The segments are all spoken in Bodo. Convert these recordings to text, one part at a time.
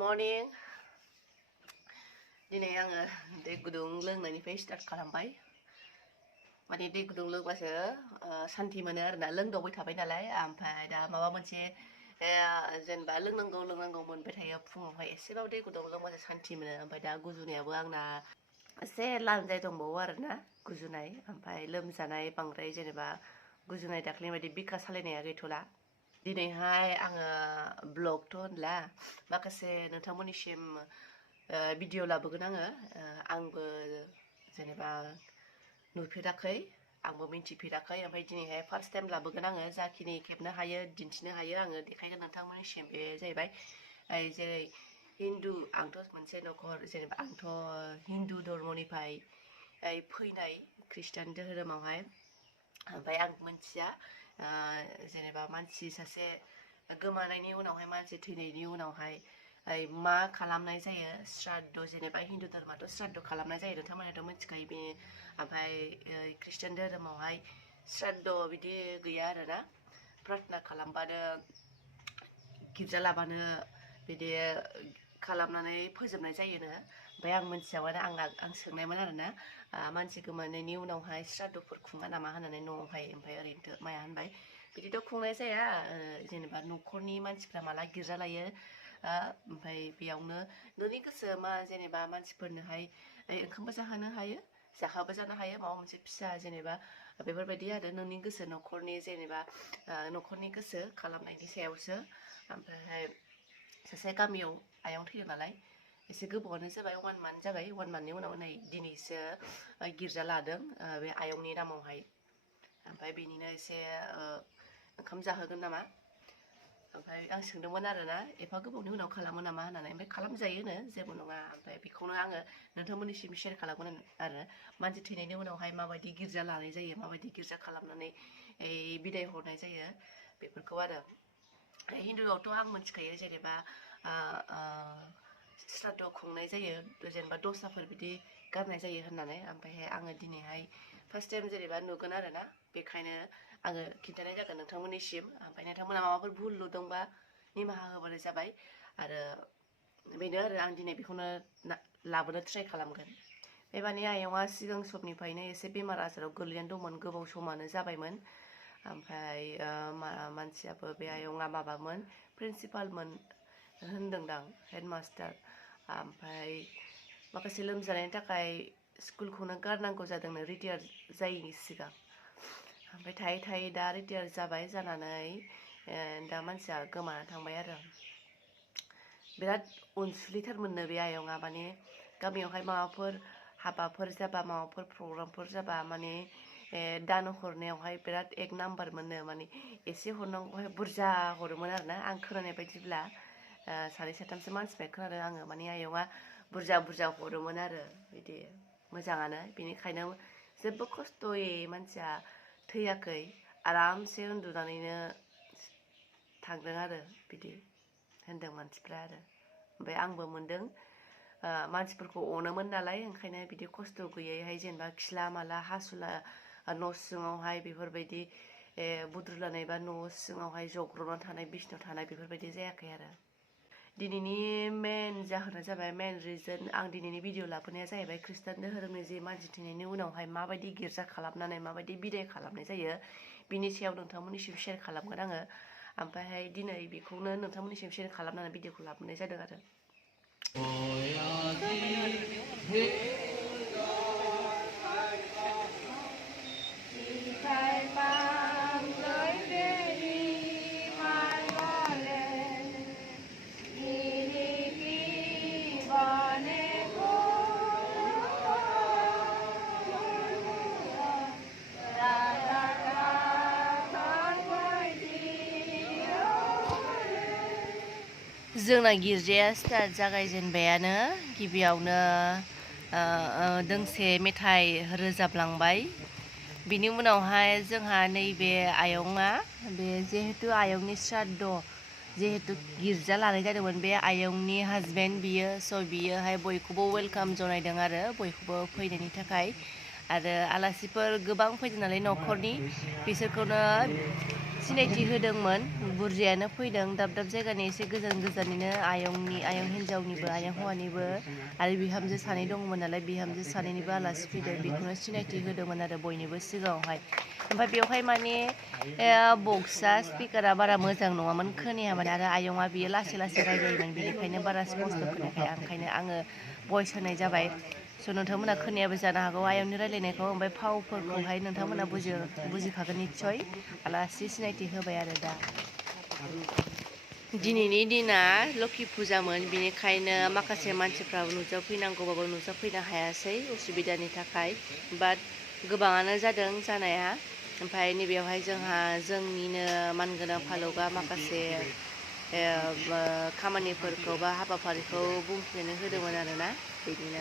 morning. Diनै आङो दै गुदुं लोंनायनिफ्राय स्टार्ट खालामबाय. माने दै गुदुं लोंबासो सान्थि मोनो आरोना लोंदावबाय थाबाय नालाय ओमफ्राय दा माबा मोनसे जेनेबा लोंनांगौ मोनबाय थायो फुङावहाय एसेबाबो दै गुदुं लोंबासो सान्थि मोनो. ओमफ्राय दा गुजुनायाबो आंना एसे लानजाय दंबावो आरोना गुजुनाय ओमफ्राय लोमजानाय बांद्राय जेनेबा गुजुनाय दाख्लि बायदि बिखा सालायनाया गैथ'ला. दिनैहाय आङो ब्लगथ' होनला माखासे नोंथांमोननिसिम भिडिअ लाबोगोन आंबो जेनेबा नुफेराखै आंबो मिन्थिफेराखै ओमफ्राय दिनैहाय फार्स्ट टाइम लाबोगोन आङो जाखिनि खेबनो हायो दिन्थिनो हायो आङो देखायगोन नोंथांमोननिसिम. बे जाहैबाय जेरै हिन्दु आंथ' मोनसे न'खर जेनेबा आंथ' हिन्दु धर्मनिफ्राय फैनाय खृष्टियान धोरोमावहाय ओमफ्राय आं मोनथिया जेनेबा मानसि सासे गोमानायनि उनावहाय मानसि थैनायनि उनावहाय मा खालामनाय जायो श्राद्ध जेनेबा हिन्दु धर्माथ' श्राद्ध खालामनाय जायो नोंथांमोनाथ' मिथिखायो बे. ओमफ्राय खृष्टियान धोरोमावहाय श्राद्ध बिदि गैया आरोना प्रार्थना खालामबानो गिर्जा लाबानो बिदि खालामनानै फोजोबनाय जायोनो. ओमफ्राय आं मोनथियाबानो आं सोंनायमोन आरोना मानसि गोमानायनि उनावहाय श्राद्धफोर खुङा नामा होननानै न'आवहाय ओमफ्राय ओरैनोथ' माया होनबाय बिदिथ' खुंनाय जाया जेनेबा न'खरनि मानसिफ्रा माला गिर्जा लायो ओमफ्राय बेयावनो नोंनि गोसो मा जेनेबा मानसिफोरनोहाय ओंखामबो जाहोनो हायो जाहोबो जानो हायो माबा मोनसे फिसा जेनेबा बेफोरबायदि आरो नोंनि गोसो न'खरनि जेनेबा न'खरनि गोसो खालामनायनि सायावसो. ओमफ्रायहाय सासे गामियाव आयं थैयो नालाय एसे गोबावानो जाबाय 1 मान्थ जाबाय 1 मान्थनि उनाव नै दिनैसो गिर्जा लादों बे आयंनि नामावहाय. ओमफ्राय बेनिनो एसे ओंखाम जाहोगोन नामा ओमफ्राय आं सोंदोंमोन आरोना एफा गोबावनि उनाव खालामो नामा होननानै ओमफ्राय खालामजायोनो जेबो नङा. ओमफ्राय बेखौनो आङो नोंथांमोननिसिम शेयार खालामगोन आरो मानसि थैनायनि उनावहाय माबायदि गिर्जा लानाय जायो माबायदि गिर्जा खालामनानै बिदाय हरनाय जायो बेफोरखौ आरो. हिन्दुआवथ' आं मिथिखायो जेनेबा श्राद्ध खुंनाय जायो जेनेबा दस्राफोर बिदि गारनाय जायो होननानै. ओमफ्रायहाय आङो दिनैहाय फार्स्ट टाइम जेनेबा नुगोन आरोना बेखायनो आङो खिन्थानाय जागोन नोंथांमोननिसिम. ओमफ्राय नोंथांमोना माबाफोर भुल नुदोंबा निमाहा होबानो जाबाय आरो बेनो आरो आं दिनै बेखौनो लाबोनो ट्राइ खालामगोन. बेबानि आयंआ सिगां समनिफ्रायनो एसे बेमार आजाराव गोलैनानै दंमोन गोबाव समानो जाबायमोन. ओमफ्राय मानसियाबो बे आयंआ माबामोन प्रिन्सिपालमोन होनदोंदां हेडमास्टार. ओमफ्राय माखासे लोमजानायनि थाखाय स्कुलखौनो गारनांगौ जादोंनो रिटायार जायैनि सिगां. ओमफ्राय थायै थायै दा रिटायार जाबाय जानानै दा मानसिया गोमाना थांबाय आरो. बिराद अनसुलिथारमोननो बे आयंआ माने गामियावहाय माबाफोर हाबाफोर जाबा माबाफोर प्रग्रामफोर जाबा माने दान हरनायावहाय बिराद 1 नाम्बार मोननो माने एसे हरनांगौहाय बुरजा हरोमोन आरोना आं खोनानाय बायदिब्ला सानै साथामसो मानसिनिफ्राय खोनादों आङो माने आयंआ बुरजा हरोमोन आरो बिदि मोजाङानो. बेनिखायनो जेबो खस्थ'यै मानसिया थैयाखै आरामसे उन्दुनानैनो थांदों आरो बिदि होनदों मानसिफ्रा आरो. ओमफ्राय आंबो मोनदों मानसिफोरखौ अनोमोन नालाय ओंखायनो बिदि खस्थ' गैयैहाय जेनेबा खिला माला हासुला न' सिङावहाय बेफोरबायदि बुद्रुलानाय बा न' सिङावहाय जग्रबना थानाय बिसिनायाव थानाय बेफोरबायदि जायाखै आरो. दिनैनि मेन जाहोना जाबाय मेन रिजन आं दिनैनि भिडिअ लाबोनाया जाहैबाय खृष्टान धोरोमनि जे मानसि थैनायनि उनावहाय माबायदि गिर्जा खालामनानै माबायदि बिदाय खालामनाय जायो बिनि सायाव नोंथांमोननिसिम शेयार खालामगोन आङो. ओमफ्रायहाय दिनै बेखौनो नोंथांमोननिसिम शेयार खालामनानै भिडिअखौ लाबोनाय जादों आरो. जोंना गिर्जाया स्टार्ट जागायजेनबायानो गिबियावनो दोंसे मेथाइ रोजाबलांबाय. बिनि उनावहाय जोंहा नैबे आयंआ बे जिहेतु आयंनि श्राद्ध जिहेतु गिर्जा लानाय जादोंमोन बे आयंनि हाजबेन्ड बियो स' बियोहाय बयखौबो वेलकाम जनायदों आरो बयखौबो फैनायनि थाखाय आरो आलासिफोर गोबां फैदों नालाय न'खरनि बिसोरखौनो सिनायथि होदोंमोन बुरजायानो फैदों दाब दाब जायगानि एसे गोजान गोजाननिनो आयं हिन्जावनिबो आयं हौवानिबो आरो बिहामजो सानै दंमोन नालाय बिहामजो सानैनिबो आलासि फैदों बेखौनो सिनायथि होदोंमोन आरो बयनिबो सिगाङावहाय ओमफ्राय बेवहाय माने बक्सआ स्पिकारा बारा मोजां नङामोन खोनायामोन आरो आयंआ बियो लासै लासै रायलायोमोन बेनिखायनो बारा स्पस्त खोनायाखै ओंखायनो आङो भइस होनाय जाबाय स' नोंथांमोना खोनायाबो जानो हागौ आयंनि रायलायनायखौ ओमफ्राय फावफोरखौहाय नोंथांमोना बुजिखागोन निस्सय आलासि सिनायथि होबाय आरो दा दिनैनि दिना लोखि फुजामोन बेनिखायनो माखासे मानसिफ्राबो नुजाफैनांगौबाबो नुजाफैनो हायासै उसुबिदानि थाखाय बाट गोबाङानो जादों जानाया ओमफ्राय नैबेयावहाय जोंहा जोंनिनो मानगोनां फालुगा माखासे खामानिफोरखौ बा हाबाफारिखौ बुंथिनो होदोंमोन आरोना बिदिनो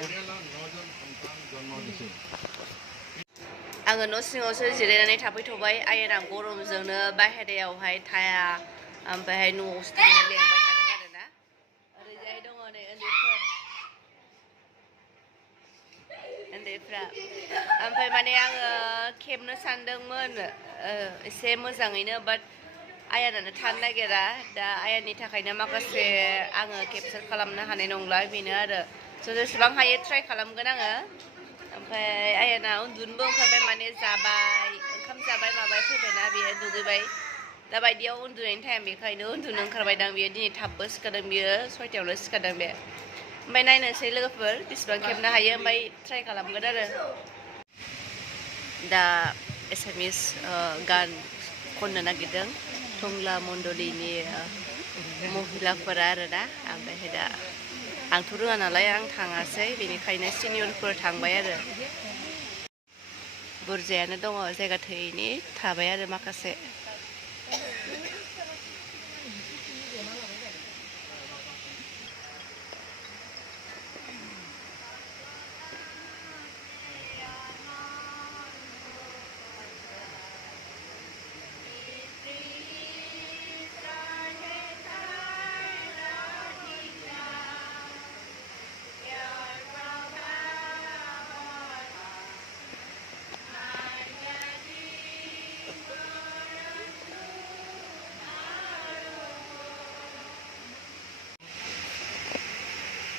आङो न' सिङावसो जिरायनानै थाफैथ'बाय आयेना गरमजोंनो बाहेरायावहाय थाया ओमफ्रायहाय न'आवसो थानो लेंबाय थादों आरोना ओरैजाय दङ नै उन्दैफ्रा ओमफ्राय माने आङो खेबनो सानदोंमोन एसे मोजाङैनो बाट आयानानो थानो नागिरा दा आयाननि थाखायनो माखासे आङो केपचार खालामनो हानाय नंला बेनो आरो स' जेसेबां हायो ट्राइ खालामगोन आङो ओमफ्राय आयाना उन्दुनोबो ओंखारबाय माने जाबाय ओंखाम जाबाय माबाय फैबायना बेयो दुगैबाय दा बायदियाव उन्दुनायनि टाइम बेखायनो उन्दुनो ओंखारबायदां बियो दिनै थाबबो सिखारदों बियो 6टायावनो सिखारदों बे ओमफ्राय नायनोसै लोगोफोर बेसेबां खेबनो हायो ओमफ्राय ट्राइ खालामगोन आरो दा एसामिस गान खननो नागिरदों टंला मण्डलिनि महिलाफोरा आरोना ओमफ्राय दा आंथ' रोङा नालाय आं थाङासै बेनिखायनो सिनियरफोर थांबाय आरो बुरजायानो दङ जायगा थोयैनि थाबाय आरो माखासे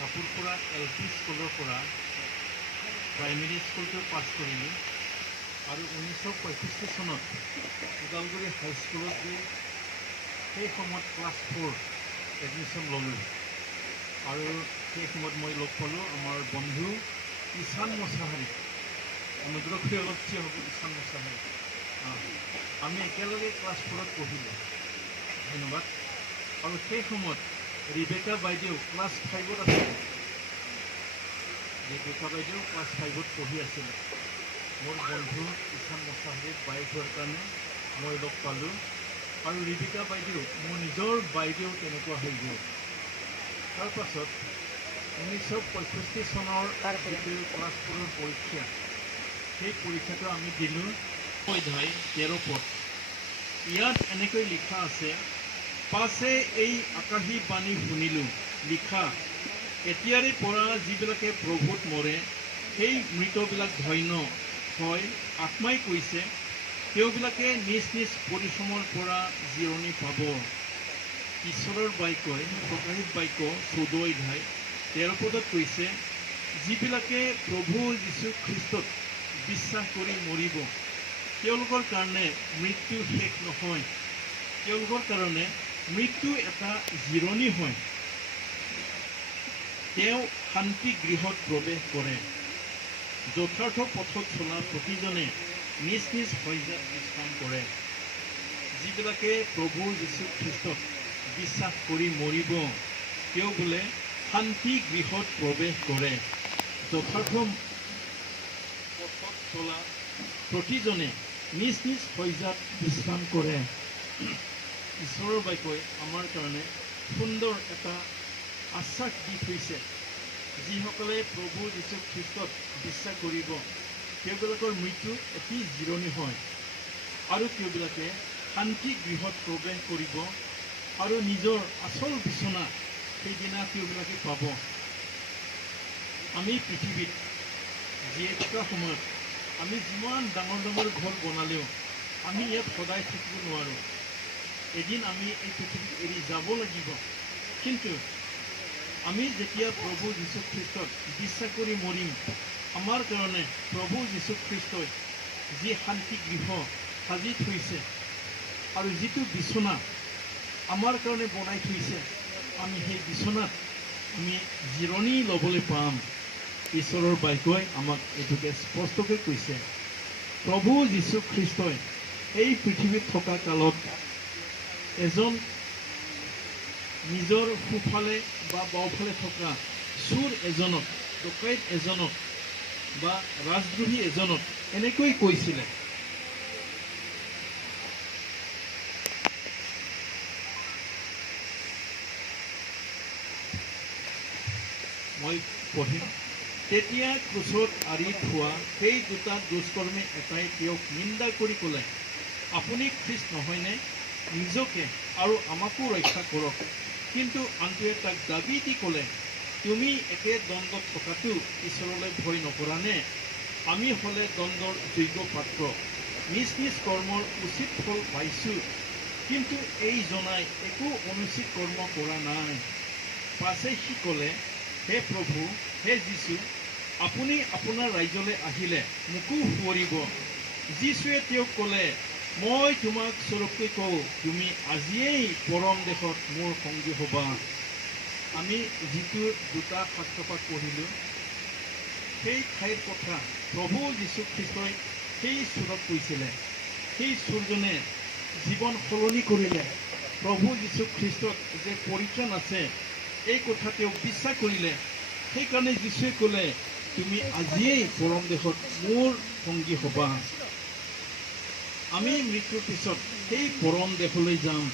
কাপুরপুরা এলপি স্কুলৰ পৰা প্ৰাইমেৰী স্কুলটো পাছ কৰিলোঁ আৰু 1965 চনত ওদালগুৰি হাইস্কুলত গৈ সেই সময়ত ক্লাছ 4 এডমিশ্যন ল'লোঁ আৰু সেই সময়ত মই লগ পালোঁ আমাৰ বন্ধু ঈশান মছাহাৰী অনুগ্ৰহ কৰি অলপ থিয় হ'ব ঈশান মছাহাৰী আমি একেলগে ক্লাছ 4ত পঢ়িলোঁ ধন্যবাদ আৰু সেই সময়ত ৰিবেকা বাইদেউ ক্লাছ 5ত আছিল ৰিবেকা বাইদেউ ক্লাছ 5ত পঢ়ি আছিলে মোৰ বন্ধু ঈশান মছাহাৰীক বাই হোৱাৰ কাৰণে মই লগ পালোঁ আৰু ৰিবেকা বাইদেউ মোৰ নিজৰ বাইদেউ তেনেকুৱা হৈ গ'ল তাৰ পাছত 1965 চনৰ যিটো ক্লাছ 4ৰ পৰীক্ষা সেই পৰীক্ষাটো আমি দিলোঁ অধ্যায় 13 পদ ইয়াত এনেকৈ লিখা আছে পাছে এই আকাশী বাণী শুনিলোঁ লিখা এতিয়াৰে পৰা যিবিলাকে প্ৰভুত মৰে সেই মৃতবিলাক ধন্য হয় আত্মাই কৈছে তেওঁবিলাকে নিজ নিজ পৰিশ্ৰমৰ পৰা জিৰণি পাব ঈশ্বৰৰ বাক্যই প্ৰকাশিত বাক্য 14 অধ্যায় 13 পদত কৈছে যিবিলাকে প্ৰভু যীশু খ্ৰীষ্টত বিশ্বাস কৰি মৰিব তেওঁলোকৰ কাৰণে মৃত্যু শেষ নহয় তেওঁলোকৰ কাৰণে মৃত্যু এটা জিৰণি হয় তেওঁ শান্তি গৃহত প্ৰৱেশ কৰে যথাৰ্থ পথত চলা প্ৰতিজনে নিজ নিজ শয্যাত বিশ্ৰাম কৰে যিবিলাকে প্ৰভু যীশু খ্ৰীষ্টত বিশ্বাস কৰি মৰিব তেওঁ বোলে শান্তি গৃহত প্ৰৱেশ কৰে যথাৰ্থ পথত চলা প্ৰতিজনে নিজ নিজ শয্যাত বিশ্ৰাম কৰে ঈশ্বৰৰ বাক্যই আমাৰ কাৰণে সুন্দৰ এটা আশ্বাস দি থৈছে যিসকলে প্ৰভু যীশু খ্ৰীষ্টত বিশ্বাস কৰিব তেওঁবিলাকৰ মৃত্যু এটি জিৰণি হয় আৰু তেওঁবিলাকে শান্তি গৃহত প্ৰৱেশ কৰিব আৰু নিজৰ আচল বিচনা সেইদিনা তেওঁবিলাকে পাব আমি পৃথিৱীত জীয়াই থকা সময়ত আমি যিমান ডাঙৰ ডাঙৰ ঘৰ বনালেও আমি ইয়াত সদায় থাকিব নোৱাৰোঁ। এদিন আমি এই পৃথিৱীত এৰি যাব লাগিব। কিন্তু আমি যেতিয়া প্ৰভু যীশু খ্ৰীষ্টক বিশ্বাস কৰি মৰিম, আমাৰ কাৰণে প্ৰভু যীশু খ্ৰীষ্টই যি শান্তি গৃহ সাজি থৈছে আৰু যিটো বিচনা আমাৰ কাৰণে বনাই থৈছে, আমি সেই বিচনাত আমি জিৰণি ল'বলৈ পাম। ঈশ্বৰৰ বাক্যই আমাক এইটোকে স্পষ্টকৈ কৈছে। প্ৰভু যীশু খ্ৰীষ্টই এই পৃথিৱীত থকা কালত এজন নিজৰ সোঁফালে বা বাওঁফালে থকা চোৰ এজনক, ডকাইত এজনক বা ৰাজদ্ৰোহী এজনক এনেকৈ কৈছিলে, মই পঢ়িম। তেতিয়া ক্ৰুচত আঁৰি থোৱা সেই দুটা দুষ্কৰ্মী এটাই তেওঁক নিন্দা কৰি ক'লে, আপুনি খ্ৰীষ্ট নহয়নে? নিজকে আৰু আমাকো ৰক্ষা কৰক। কিন্তু আনটোৱে তাক দাবী দি ক'লে, তুমি একে দণ্ডত থকাটো ঈশ্বৰলৈ ভয় নকৰানে? আমি হ'লে দণ্ডৰ যোগ্য পাত্ৰ, নিজ নিজ কৰ্মৰ উচিত ফল পাইছোঁ, কিন্তু এই জনাই একো অনুচিত কৰ্ম কৰা নাই। পাছে সি ক'লে, হে প্ৰভু, হে যীশু, আপুনি আপোনাৰ ৰাজ্যলৈ আহিলে মোকো সুঁৱৰিব। যীশুৱে তেওঁক ক'লে, মই তোমাক স্বৰূপকৈ কওঁ, তুমি আজিয়েই পৰম দেশত মোৰ সংগী হ'বা। আমি যিটো দুটা শাস্ত্ৰপাঠ পঢ়িলোঁ, সেই ঠাইৰ কথা প্ৰভু যীশু খ্ৰীষ্টই সেই চোৰক কৈছিলে। সেই চোৰজনে জীৱন সলনি কৰিলে। প্ৰভু যীশু খ্ৰীষ্টত যে পৰিত্ৰাণ আছে এই কথা তেওঁক বিশ্বাস কৰিলে। সেইকাৰণে যীশুৱে ক'লে, তুমি আজিয়েই পৰম দেশত মোৰ সংগী হ'বা। আমি মৃত্যুৰ পিছত সেই পৰম দেশলৈ যাম।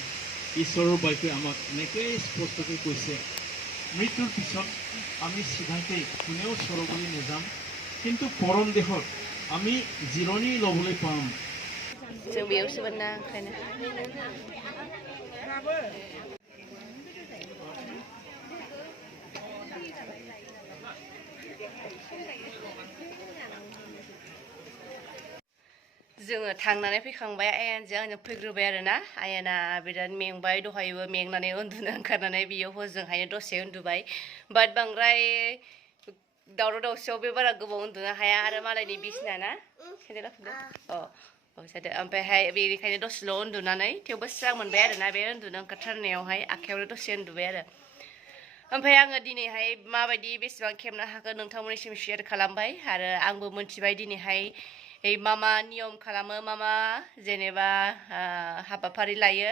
ঈশ্বৰৰ বাক্যই আমাক এনেকৈয়ে স্পষ্টকৈ কৈছে, মৃত্যুৰ পিছত আমি চিধাকৈ কোনেও স্বৰ্গলৈ নাযাম, কিন্তু পৰম দেশত আমি জিৰণি ল'বলৈ পাম। जों बेयावसो मोनना ओंखायनो जोङो थांनानै फैखांबाय। आयानजों आंजों फैग्रोबाय आरोना। आयाना बिराद मेंबाय, दहायबो मेंनानै उन्दुनो ओंखारनानै बेयाव हजोंहायनो दसे उन्दुबाय। बाट बांद्राय दावराव दावसियाव बे बारा गोबाव उन्दुनो हाया आरो मालायनि बिसिना ना सेन्देला खुन्दुं जादों। ओमफ्रायहाय बेनिखायनो दसेल' उन्दुनानै थेवबो स्रां मोनबाय आरोना बे उन्दुनो ओंखारथारनायावहाय आखायावनो दसे उन्दुबाय आरो। ओमफ्राय आङो दिनैहाय माबायदि बेसेबां खेबनो हाखो नोंथांमोननिसिम शेयार खालामबाय आरो आंबो मोनथिबाय दिनैहाय मा मा नियम खालामो, मा मा जेनेबा हाबाफारि लायो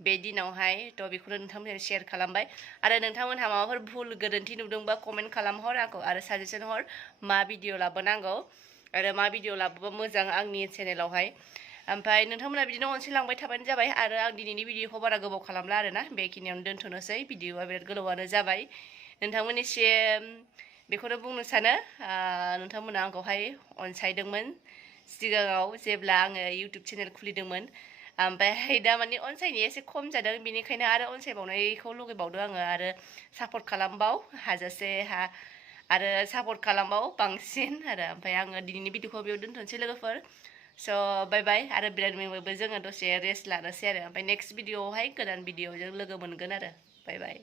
बे दिनावहाय। थ' बेखौनो नोंथांमोनजों शेयार खालामबाय। आरो नोंथांमोनहा माबाफोर भुल गोरोन्थि नुदोंबा कमेन्ट खालामहर आंखौ आरो साजेसन हर मा भिडिअ लाबोनांगौ आरो मा भिडिअ लाबोबा मोजां आंनि चेनेलावहाय। ओमफ्राय नोंथांमोना बिदिनो अनसायलांबाय थाबानो जाबाय। आरो आं दिनैनि भिडिअखौ बारा गोबाव खालामला आरोना, बेखिनियावनो दोनथ'नोसै। भिडिअआ बिराद गोलावानो जाबाय। नोंथांमोननिसिम बेखौनो बुंनो सानो, नोंथांमोना आंखौहाय अनसायदोंमोन सिगाङाव जेब्ला आङो इउटुब चेनेल खुलिदोंमोन। ओमफ्राय दा माने अनसायनाया एसे खम जादों, बेनिखायनो आरो अनसायबावनायखौ लुगैबावदों आङो आरो सापर्ट खालामबाव हाजासे आरो सापर्ट खालामबाव बांसिन आरो। ओमफ्राय आङो दिनैनि भिडिअखौ बेयाव दोनथ'नोसै लोगोफोर। स' बाय बाय। आरो बिराद मेंबायबो जोङो दसे रेस्ट लानोसै आरो। ओमफ्राय नेक्स्ट भिडिअआवहाय गोदान भिडिअजों लोगो मोनगोन आरो। बाय बाय।